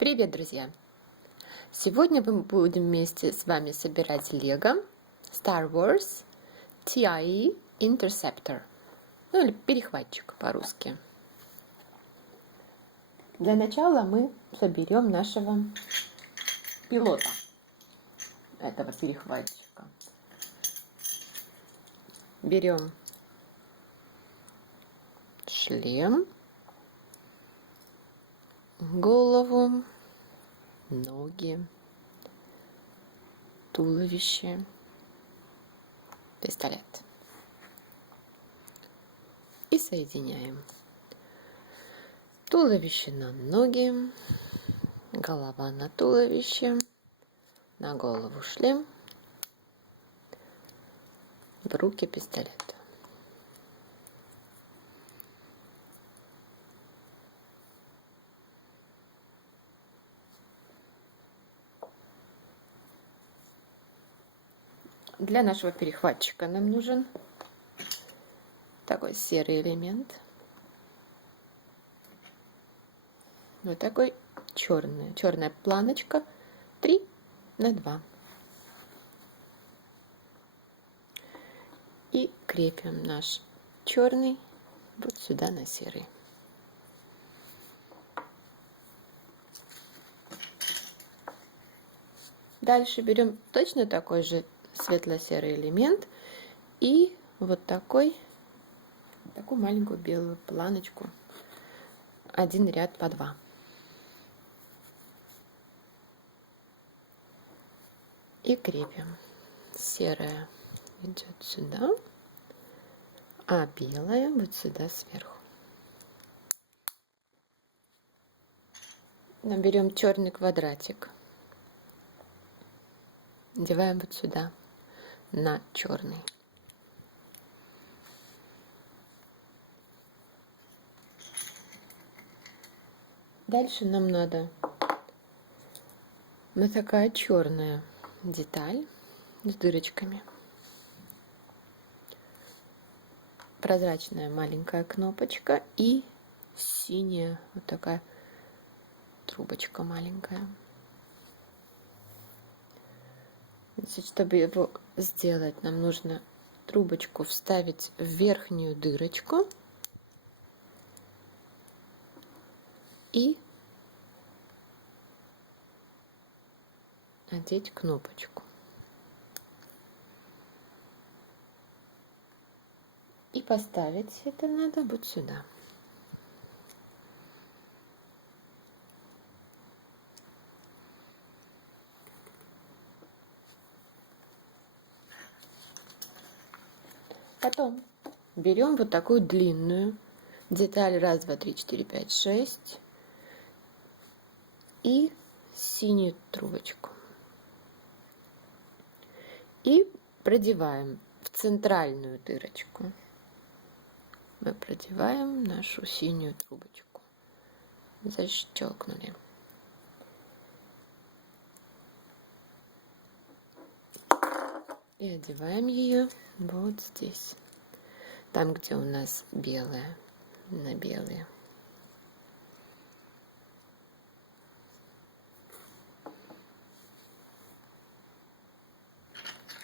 Привет, друзья! Сегодня мы будем вместе с вами собирать Lego Star Wars TIE Interceptor, ну или перехватчик по-русски. Для начала мы соберем нашего пилота этого перехватчика. Берем шлем, голову, ноги, туловище, пистолет. И соединяем. Туловище на ноги, голова на туловище, на голову шлем, в руки пистолет. Для нашего перехватчика нам нужен такой серый элемент. Вот такой черная планочка 3×2. И крепим наш черный вот сюда на серый. Дальше берем точно такой же светло-серый элемент и вот такую маленькую белую планочку, один ряд по 2. И крепим. Серая идет сюда, а белая вот сюда сверху. Наберем черный квадратик, надеваем вот сюда на черный. Дальше нам надо вот такая черная деталь с дырочками, прозрачная маленькая кнопочка и синяя вот такая трубочка маленькая. Значит, чтобы его сделать, нам нужно трубочку вставить в верхнюю дырочку и надеть кнопочку. И поставить это надо вот сюда. Потом берем вот такую длинную деталь 1, 2, 3, 4, 5, 6 и синюю трубочку. И продеваем в центральную дырочку. Мы продеваем нашу синюю трубочку. Защелкнули. И одеваем ее вот здесь. Там, где у нас белое, на белые.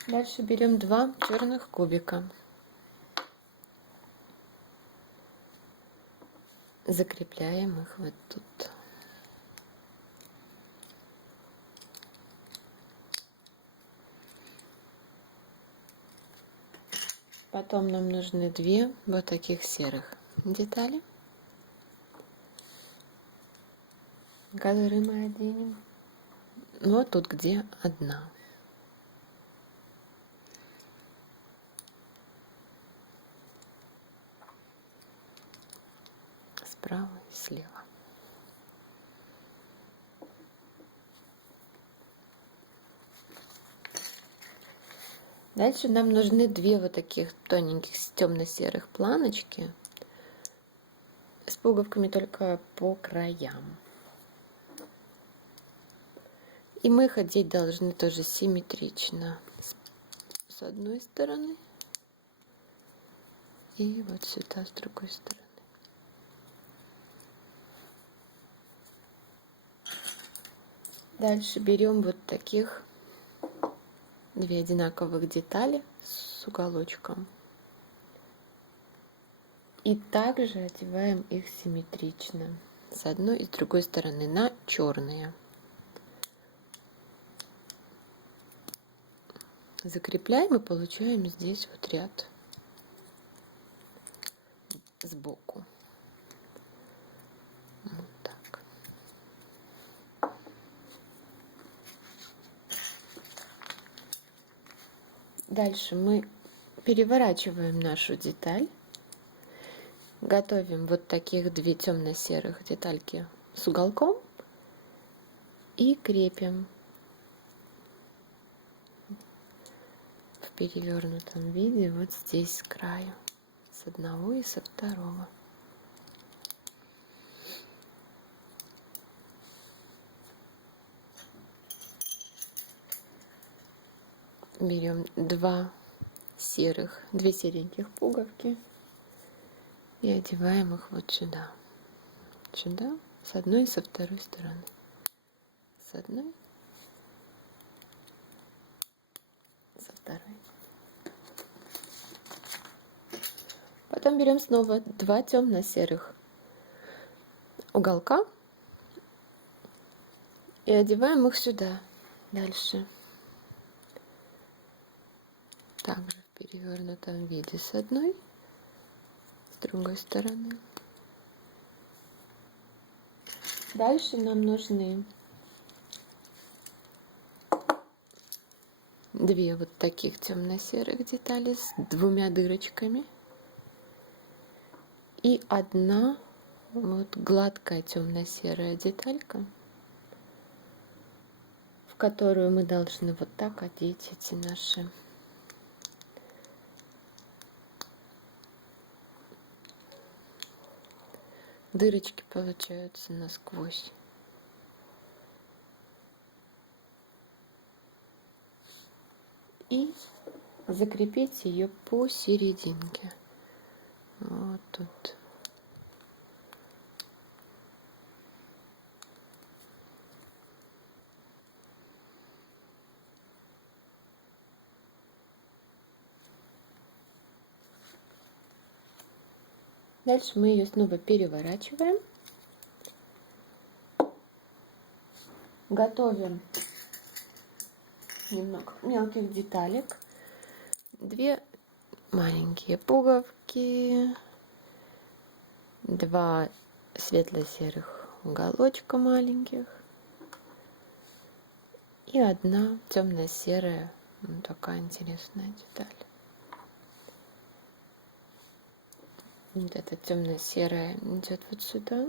Дальше берем 2 черных кубика. Закрепляем их вот тут. Потом нам нужны 2 вот таких серых детали, которые мы оденем. Вот тут, где одна. Справа и слева. Дальше нам нужны 2 вот таких тоненьких темно-серых планочки с пуговками только по краям. И мы их одеть должны тоже симметрично. С одной стороны и вот сюда с другой стороны. Дальше берем вот таких две одинаковых детали с уголочком. И также одеваем их симметрично с одной и с другой стороны на черные. Закрепляем и получаем здесь вот ряд сбоку. Вот так. Дальше мы переворачиваем нашу деталь. Готовим вот таких две темно-серых детальки с уголком и крепим в перевернутом виде вот здесь с краю, с одного и со второго. Берем две сереньких пуговки и одеваем их вот сюда. Сюда, с одной и со второй стороны. С одной, со второй. Потом берем снова два темно-серых уголка и одеваем их сюда. Дальше. Также в перевернутом виде с одной, с другой стороны. Дальше нам нужны две вот таких темно-серых детали с двумя дырочками и одна вот гладкая темно-серая деталька, в которую мы должны вот так одеть эти наши дырочки, получаются насквозь. И закрепить ее посерединке. Вот тут. Дальше мы ее снова переворачиваем. Готовим немного мелких деталек. Две маленькие пуговки. Два светло-серых уголочка маленьких. И одна темно-серая, ну, такая интересная деталь. Вот эта темно-серая идет вот сюда.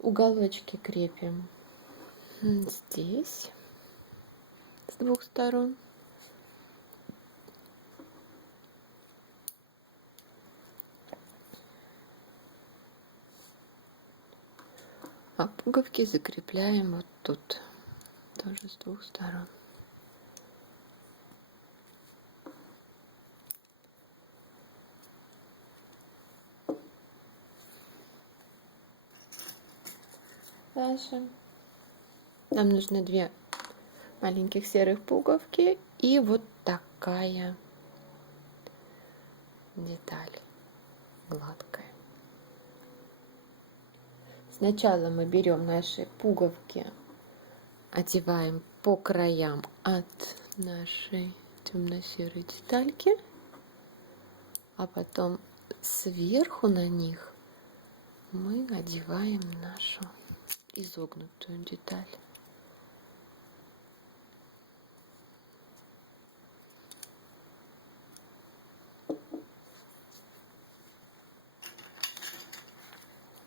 Уголочки крепим здесь с двух сторон. А пуговки закрепляем вот тут, тоже с двух сторон. Дальше нам нужны две маленьких серых пуговки и вот такая деталь гладкая. Сначала мы берем наши пуговки, одеваем по краям от нашей темно-серой детальки, а потом сверху на них мы одеваем нашу изогнутую деталь.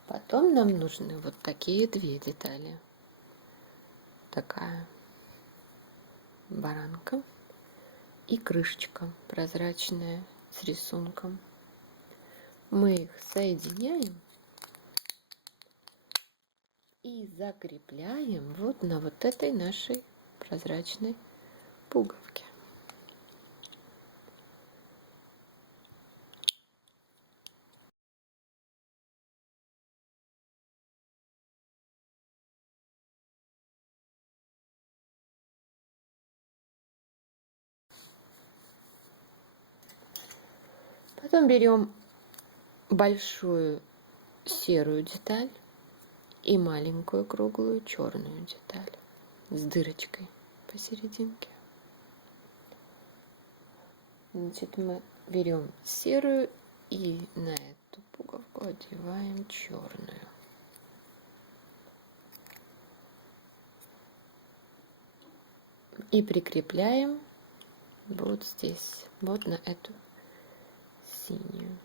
Потом нам нужны вот такие две детали. Такая баранка и крышечка прозрачная с рисунком. Мы их соединяем и закрепляем вот на вот этой нашей прозрачной пуговке. Потом берем большую серую деталь и маленькую круглую черную деталь с дырочкой посерединке. Значит, мы берем серую и на эту пуговку одеваем черную. И прикрепляем вот здесь, вот на эту синюю.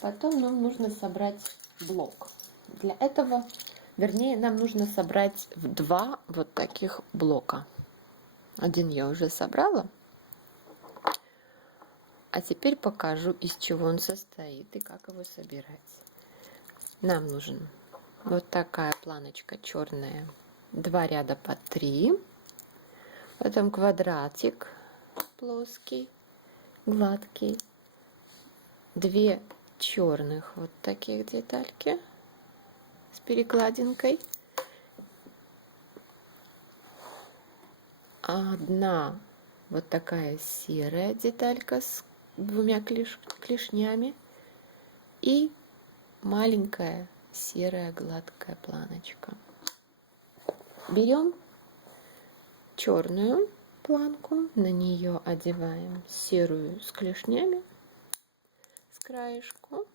Потом нам нужно собрать блок. Для этого, вернее, нам нужно собрать два вот таких блока. Один я уже собрала. А теперь покажу, из чего он состоит и как его собирать. Нам нужен вот такая планочка черная. 2 ряда по 3. Потом квадратик плоский, гладкий. 2 черных вот таких детальки с перекладинкой. Одна вот такая серая деталька с 2 клешнями. И маленькая серая гладкая планочка. Берем черную планку, на нее одеваем серую с клешнями с краешку.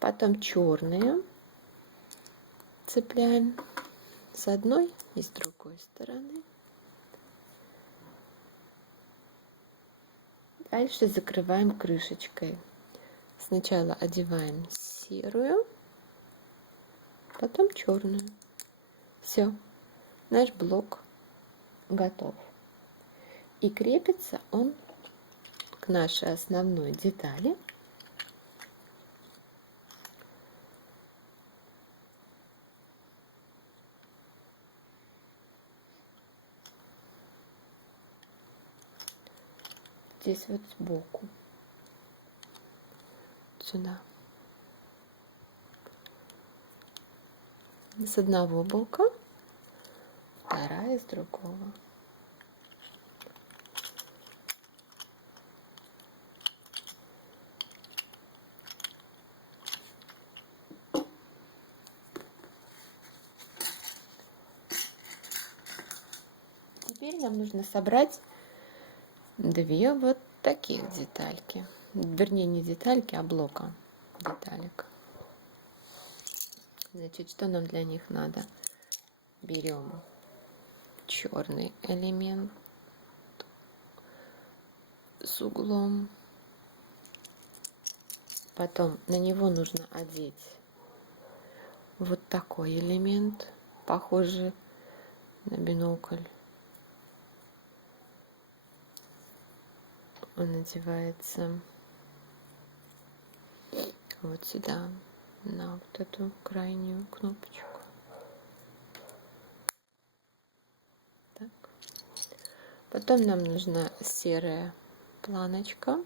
Потом черные цепляем с одной и с другой стороны. Дальше закрываем крышечкой. Сначала одеваем серую, потом черную. Все, наш блок готов. И крепится он к нашей основной детали. Здесь вот сбоку. Сюда. С одного бока, вторая с другого. Теперь нам нужно собрать 2 вот таких детальки. Вернее, не детальки, а блока деталек. Значит, что нам для них надо? Берем черный элемент с углом. Потом на него нужно одеть вот такой элемент, похожий на бинокль. Он надевается вот сюда, на вот эту крайнюю кнопочку. Так. Потом нам нужна серая планочка.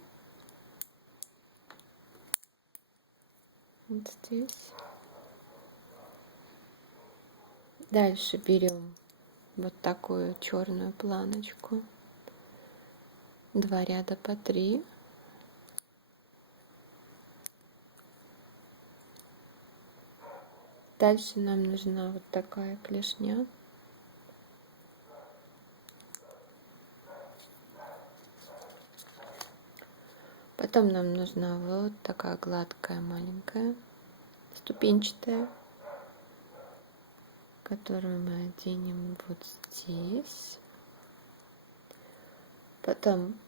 Вот здесь. Дальше берем вот такую черную планочку. 2 ряда по 3. Дальше нам нужна вот такая клешня. Потом нам нужна вот такая гладкая маленькая ступенчатая, которую мы оденем вот здесь. Потом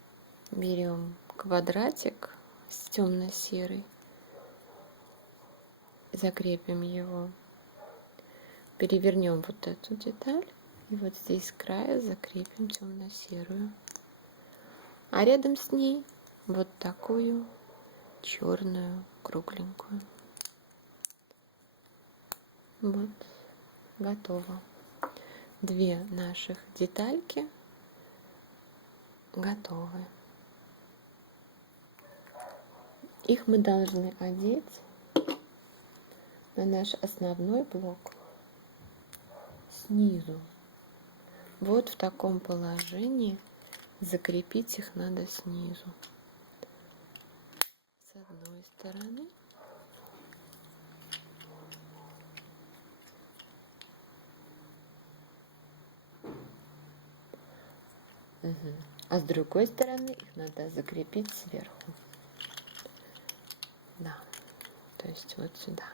берем квадратик с темно-серый, закрепим его, перевернем вот эту деталь и вот здесь с края закрепим темно-серую, а рядом с ней вот такую черную кругленькую. Вот, готово. 2 наших детальки готовы. Их мы должны одеть на наш основной блок снизу. Вот в таком положении закрепить их надо снизу. С одной стороны. А с другой стороны их надо закрепить сверху. Да, то есть вот сюда.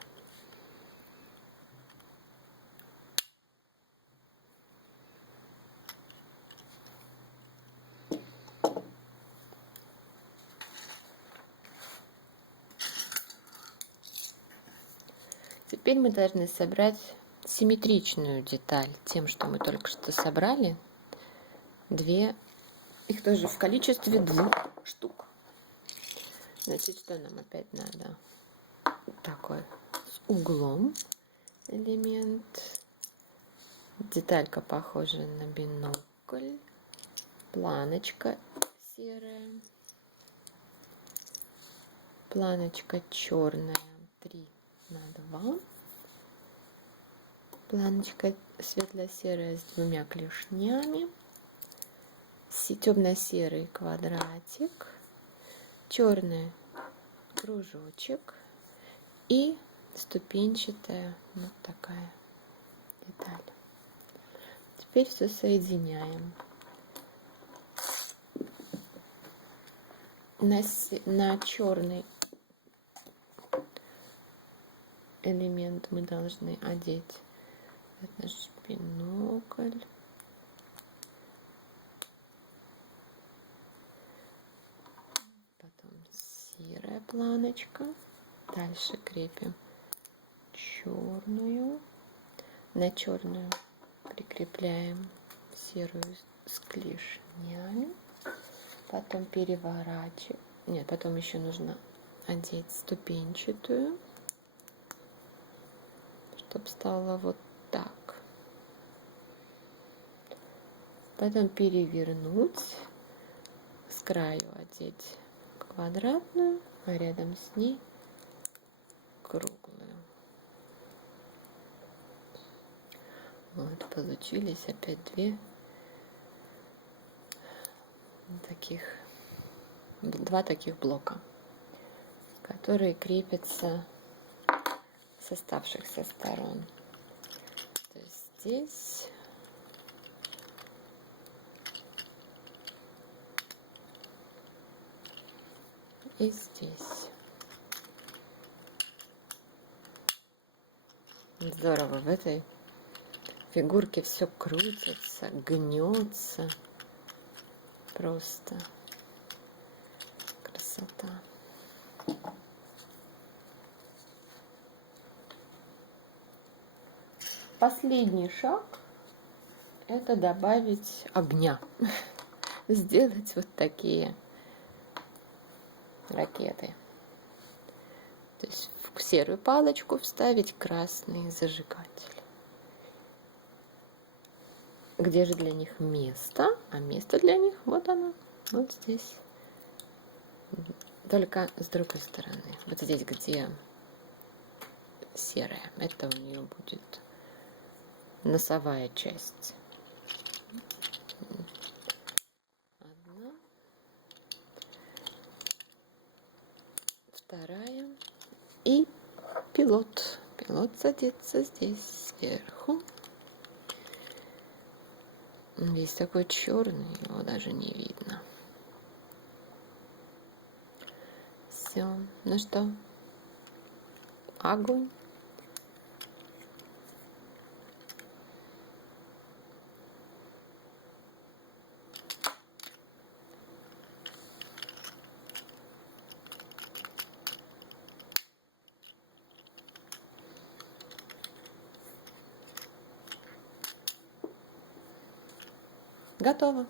Теперь мы должны собрать симметричную деталь тем, что мы только что собрали. Их тоже в количестве 2 штук. Значит, что нам опять надо? Такой с углом элемент. Деталька похожа на бинокль. Планочка серая. Планочка черная 3×2. Планочка светло-серая с 2 клешнями. Темно-серый квадратик. Черный кружочек. И ступенчатая вот такая деталь. Теперь все соединяем. На черный элемент мы должны одеть наш бинокль. Потом серая планочка. Дальше крепим черную. На черную прикрепляем серую с клешнями. Потом переворачиваем. Нет, потом еще нужно одеть ступенчатую, чтобы стало вот так. Потом перевернуть, с краю одеть квадратную, а рядом с ней круглую. Вот, получились опять 2 таких блока, которые крепятся с оставшихся сторон. То есть здесь и здесь. Здорово, в этой фигурке все крутится, гнется. Просто красота. Последний шаг — это добавить огня. Сделать вот такие ракеты. То есть в серую палочку вставить красный зажигатель. Где же для них место? А место для них вот оно, вот здесь. Только с другой стороны. Вот здесь, где серая, это у нее будет носовая часть. Одна. Вторая. И пилот. Пилот садится здесь сверху. Весь такой черный, его даже не видно. Все. Ну что? Огонь. Готово.